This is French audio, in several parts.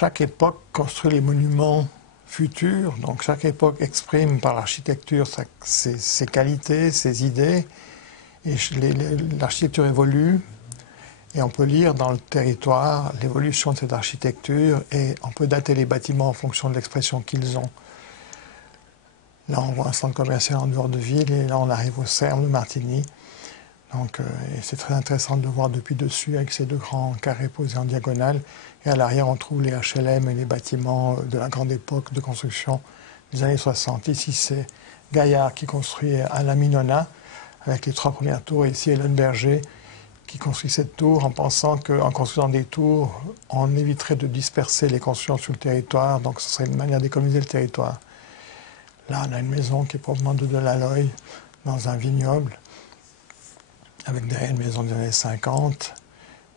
chaque époque construit les monuments futurs, donc chaque époque exprime par l'architecture ses qualités, ses idées, et l'architecture évolue, et on peut lire dans le territoire l'évolution de cette architecture, et on peut dater les bâtiments en fonction de l'expression qu'ils ont. Là, on voit un centre commercial en dehors de ville, et là, on arrive au Serme de Martigny. Donc, c'est très intéressant de le voir depuis dessus, avec ces deux grands carrés posés en diagonale. Et à l'arrière, on trouve les HLM et les bâtiments de la grande époque de construction des années 60. Ici, c'est Gaillard qui construit à la Minonna, avec les 3 premières tours. Et ici, Hélène Berger qui construit cette tour en pensant qu'en construisant des tours, on éviterait de disperser les constructions sur le territoire. Donc, ce serait une manière d'économiser le territoire. Là, on a une maison qui est proprement de Delalloy, dans un vignoble, avec derrière une maison des années 50.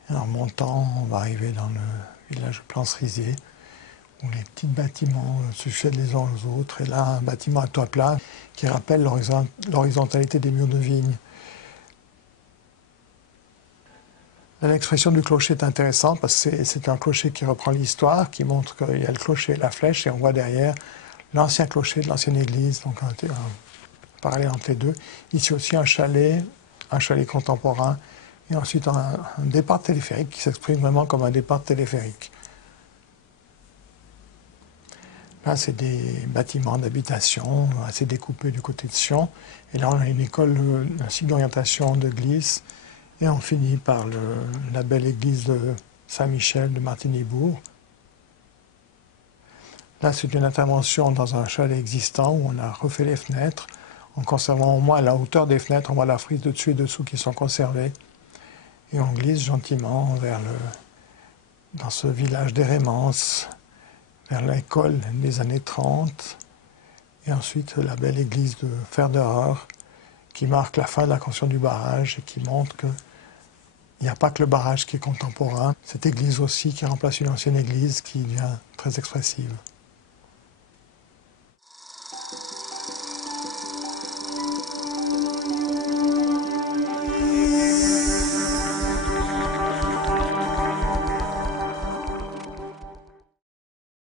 Et en montant, on va arriver dans le village de Plan-Cerisier, où les petits bâtiments succèdent les uns aux autres. Et là, un bâtiment à toit plat qui rappelle l'horizontalité des murs de vigne. L'expression du clocher est intéressante parce que c'est un clocher qui reprend l'histoire, qui montre qu'il y a le clocher et la flèche, et on voit derrière l'ancien clocher de l'ancienne église, donc un parallèle entre les deux. Ici aussi un chalet contemporain, et ensuite un départ téléphérique qui s'exprime vraiment comme un départ téléphérique. Là, c'est des bâtiments d'habitation assez découpés du côté de Sion. Et là, on a une école, un site d'orientation de Glies. Et on finit par la belle église de Saint-Michel de Martigny-Bourg. Là, c'est une intervention dans un chalet existant où on a refait les fenêtres. En conservant au moins la hauteur des fenêtres, on voit la frise de dessus et dessous qui sont conservées. Et on glisse gentiment dans ce village d'Hérémence, vers l'école des années 30. Et ensuite, la belle église de Ferderer, qui marque la fin de la construction du barrage et qui montre qu'il n'y a pas que le barrage qui est contemporain. Cette église aussi qui remplace une ancienne église qui devient très expressive.